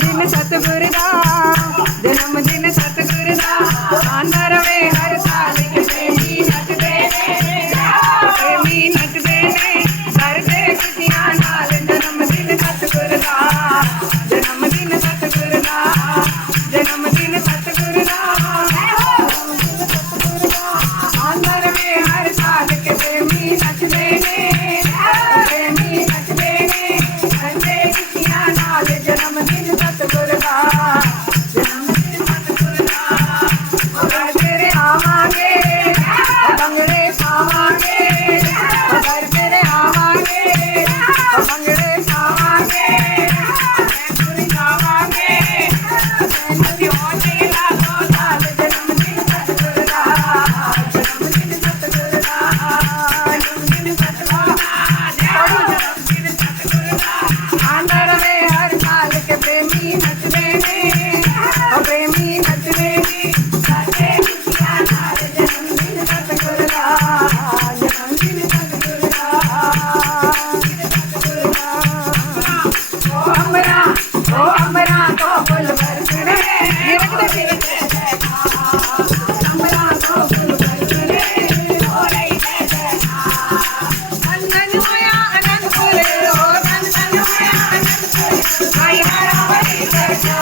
दिन सतगुरु दा जन्मदिन सतगुरु दा आंदा रवे हर साल के प्रेमी नचदे ने करदे खुशियां नाल जन्मदिन सतगुरु दा जन्मदिन सतगुरु दा जन्मदिन सतगुरु दा आंदा रवे हर साल के प्रेमी नचदे ने करदे खुशियां नाल जन्मदिन सतगुरु दा जन्मदिन सतगुरु दा घर तेरे आवांगे भंगड़े पावांगे घर तेरे आवांगे भंगड़े पावांगे पूरी गावांगे कभी और तेरा दो साल जन्मदिन सतगुरु दा जन्मदिन सतगुरु दा जन्मदिन सतगुरु दा जन्मदिन सतगुरु दा आंदा रवे हर साल के प्रेमी नचदे ने प्रेमी नचदे ने करदे खुशियां नाल जन्मदिन सतगुरु दा जन्मदिन सतगुरु दा ओ अमरा तो फुल बरसने अमरा तो फुल बरसने हो रही है धन होया अनंतपुर ओ धन होया अनंतपुर भाई हरा बड़ी चर्चा